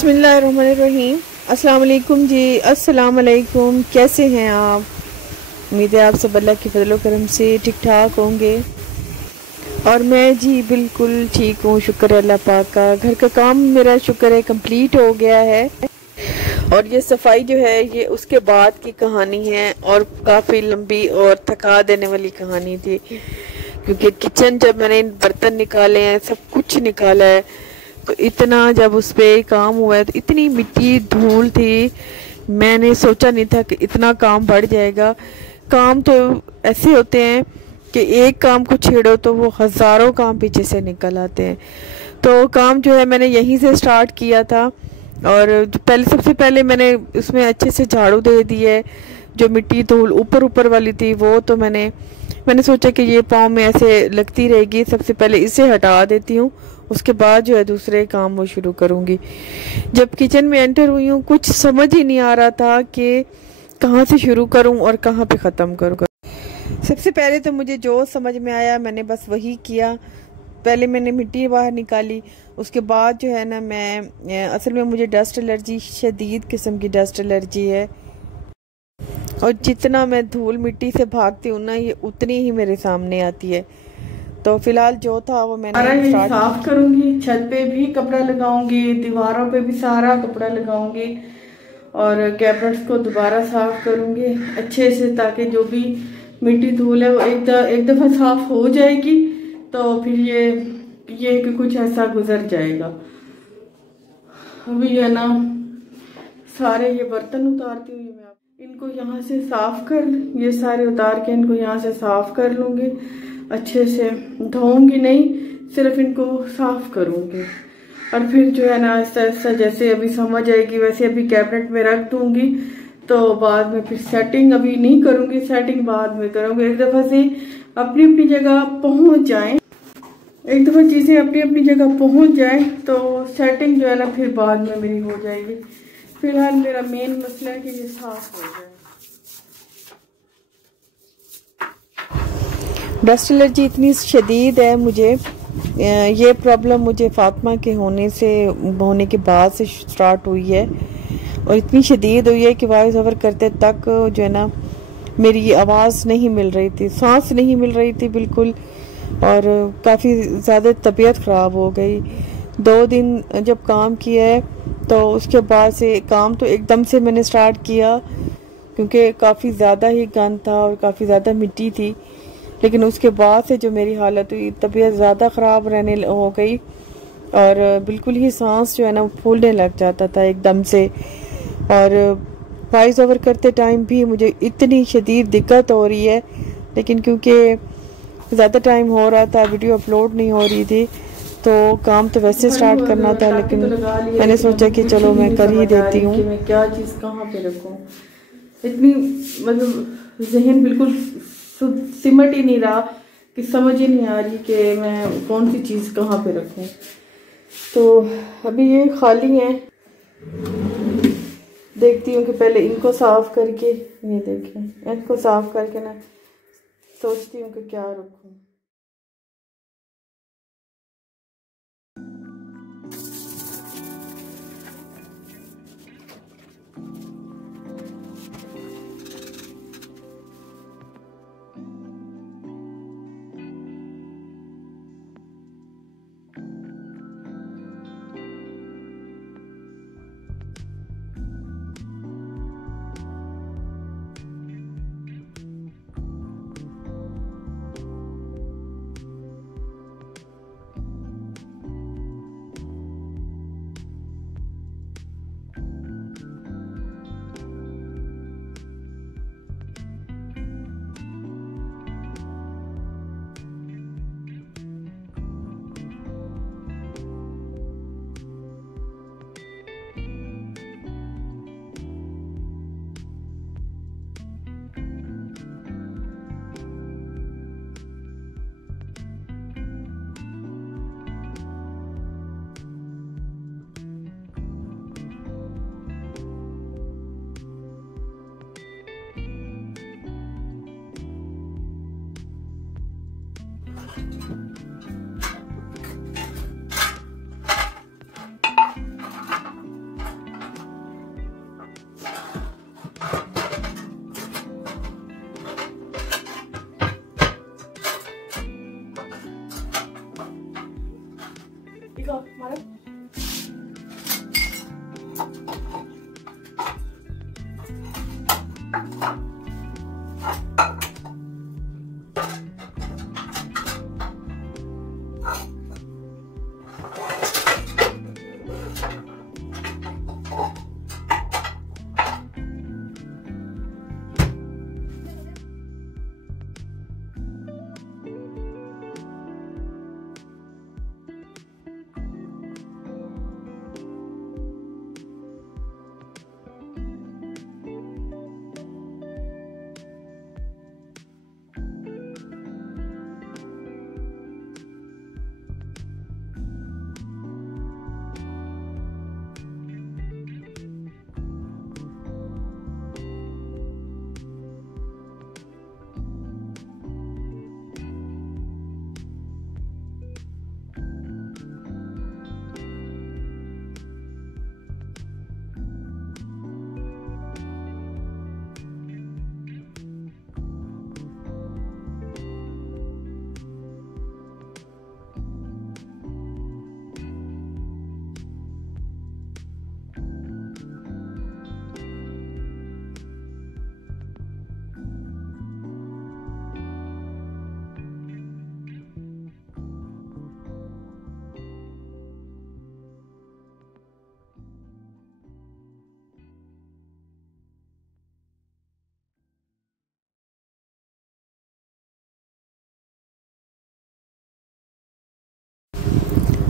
बिस्मिल्लाहिर्रहमानिर्रहीम। अस्सलाम वालेकुम जी। अस्सलाम वालेकुम। कैसे हैं आप? उम्मीद है आप सब अल्लाह की फजल करम से ठीक ठाक होंगे। और मैं जी बिल्कुल ठीक हूँ, शुक्र है अल्लाह पाक का। घर का काम मेरा शुक्र है कंप्लीट हो गया है। और ये सफाई जो है ये उसके बाद की कहानी है और काफ़ी लंबी और थका देने वाली कहानी थी, क्योंकि किचन जब मैंने बर्तन निकाले हैं, सब कुछ निकाला है, तो इतना जब उस पर काम हुआ है तो इतनी मिट्टी धूल थी, मैंने सोचा नहीं था कि इतना काम बढ़ जाएगा। काम तो ऐसे होते हैं कि एक काम को छेड़ो तो वो हज़ारों काम पीछे से निकल आते हैं। तो काम जो है मैंने यहीं से स्टार्ट किया था, और सबसे पहले मैंने उसमें अच्छे से झाड़ू दे दी है। जो मिट्टी धूल ऊपर ऊपर वाली थी वो तो मैंने सोचा कि ये पाँव में ऐसे लगती रहेगी, सबसे पहले इसे हटा देती हूँ, उसके बाद जो है दूसरे काम वो शुरू करूँगी। जब किचन में एंटर हुई हूँ कुछ समझ ही नहीं आ रहा था कि कहाँ से शुरू करूँ और कहाँ पे ख़त्म करूँ। सबसे पहले तो मुझे जो समझ में आया मैंने बस वही किया। पहले मैंने मिट्टी बाहर निकाली, उसके बाद जो है ना मैं असल में मुझे डस्ट एलर्जी, शदीद किस्म की डस्ट एलर्जी है, और जितना मैं धूल मिट्टी से भागती हूँ ना ये उतनी ही मेरे सामने आती है। तो फिलहाल जो था वो मैंने साफ करूंगी। छत पे भी कपड़ा लगाऊंगी, दीवारों पे भी सारा कपड़ा लगाऊंगी और कैबिनेट्स को दोबारा साफ करूंगी अच्छे से, ताकि जो भी मिट्टी धूल है वो एक दफ़ा साफ हो जाएगी तो फिर ये कि कुछ ऐसा गुजर जाएगा। अभी है ना सारे ये बर्तन उतारती हूँ, मैं इनको यहाँ से साफ कर, ये सारे उतार के इनको यहाँ से साफ कर लूँगी अच्छे से। धोऊंगी नहीं, सिर्फ इनको साफ करूँगी और फिर जो है ना ऐसा ऐसा जैसे अभी समझ आएगी वैसे अभी कैबिनेट में रख दूँगी। तो बाद में फिर सेटिंग अभी नहीं करूँगी, सेटिंग बाद में करूँगी। एक दफ़ा से अपनी अपनी जगह पहुँच जाएं, एक दफ़ा चीज़ें अपनी अपनी जगह पहुँच जाएं तो सेटिंग जो है ना फिर बाद में मेरी हो जाएगी। फिलहाल मेरा मेन मसला है कि ये साफ हो जाए। डस्ट एलर्जी इतनी शदीद है मुझे, ये प्रॉब्लम मुझे फातिमा के होने के बाद से स्टार्ट हुई है, और इतनी शदीद हुई है कि वॉइस ओवर करते तक जो है ना मेरी आवाज़ नहीं मिल रही थी, सांस नहीं मिल रही थी बिल्कुल, और काफ़ी ज़्यादा तबीयत ख़राब हो गई। 2 दिन जब काम किया है तो उसके बाद से काम तो एकदम से मैंने स्टार्ट किया, क्योंकि काफ़ी ज़्यादा ही गंद था और काफ़ी ज़्यादा मिट्टी थी। लेकिन उसके बाद से जो मेरी हालत हुई, तबीयत ज़्यादा ख़राब रहने हो गई, और बिल्कुल ही सांस जो है ना फूलने लग जाता था एकदम से। और वॉइस ओवर करते टाइम भी मुझे इतनी शदीद दिक्कत हो रही है, लेकिन क्योंकि ज़्यादा टाइम हो रहा था, वीडियो अपलोड नहीं हो रही थी, तो काम तो वैसे स्टार्ट करना था, लेकिन मैंने सोचा कि चलो मैं कर ही देती हूँ। मैं क्या चीज़ कहाँ पे रखूँ, इतनी मतलब जहन बिल्कुल सिमट ही नहीं रहा कि समझ ही नहीं आ रही कि मैं कौन सी चीज़ कहाँ पे रखूँ। तो अभी ये खाली है, देखती हूँ कि पहले इनको साफ करके, ये देखें इनको साफ करके ना सोचती हूँ कि क्या रखूँ।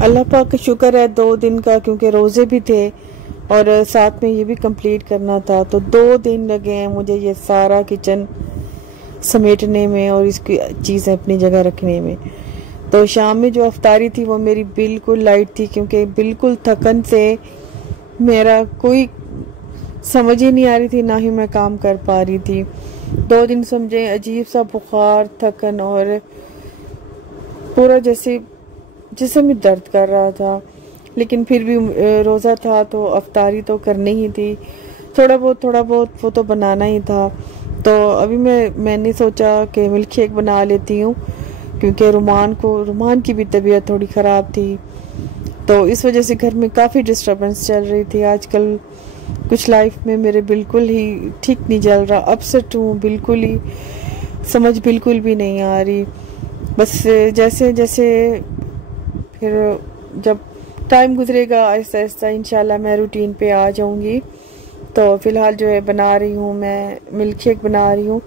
अल्लाह पाक का शुक्र है 2 दिन का, क्योंकि रोज़े भी थे और साथ में ये भी कंप्लीट करना था, तो 2 दिन लगे हैं मुझे ये सारा किचन समेटने में और इसकी चीज़ें अपनी जगह रखने में। तो शाम में जो अफ्तारी थी वो मेरी बिल्कुल लाइट थी, क्योंकि बिल्कुल थकन से मेरा कोई समझ ही नहीं आ रही थी, ना ही मैं काम कर पा रही थी। 2 दिन समझे अजीब सा बुखार, थकन और पूरा जैसे जिस्म में दर्द कर रहा था, लेकिन फिर भी रोज़ा था तो अफ्तारी तो करनी ही थी। थोड़ा बहुत वो तो बनाना ही था। तो अभी मैंने सोचा कि मिल्क शेक बना लेती हूँ, क्योंकि रुमान की भी तबीयत थोड़ी ख़राब थी, तो इस वजह से घर में काफ़ी डिस्टर्बेंस चल रही थी। आजकल कुछ लाइफ में मेरे बिल्कुल ही ठीक नहीं चल रहा, अपसेट हूँ, बिल्कुल ही समझ बिल्कुल भी नहीं आ रही। बस जैसे जैसे फिर जब टाइम गुजरेगा आहिस्ता आहिस्ता इंशाल्लाह मैं रूटीन पे आ जाऊंगी। तो फ़िलहाल जो है बना रही हूँ, मैं मिल्क शेक बना रही हूँ।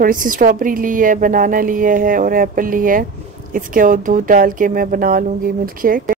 थोड़ी सी स्ट्रॉबेरी ली है, बनाना लिया है और एप्पल लिया है, इसके और दूध डाल के मैं बना लूँगी मिल्क शेक।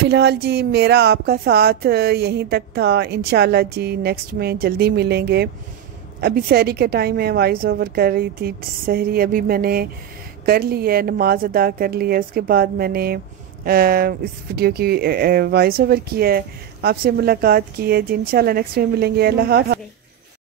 फ़िलहाल जी मेरा आपका साथ यहीं तक था। इंशाल्लाह जी नेक्स्ट में जल्दी मिलेंगे। अभी सहरी का टाइम है, वॉइस ओवर कर रही थी सहरी अभी मैंने कर ली है, नमाज अदा कर ली है, उसके बाद मैंने इस वीडियो की वॉइस ओवर किया है, आपसे मुलाकात की है जी। इंशाल्लाह नेक्स्ट में मिलेंगे। अल्लाह हाफ़िज़।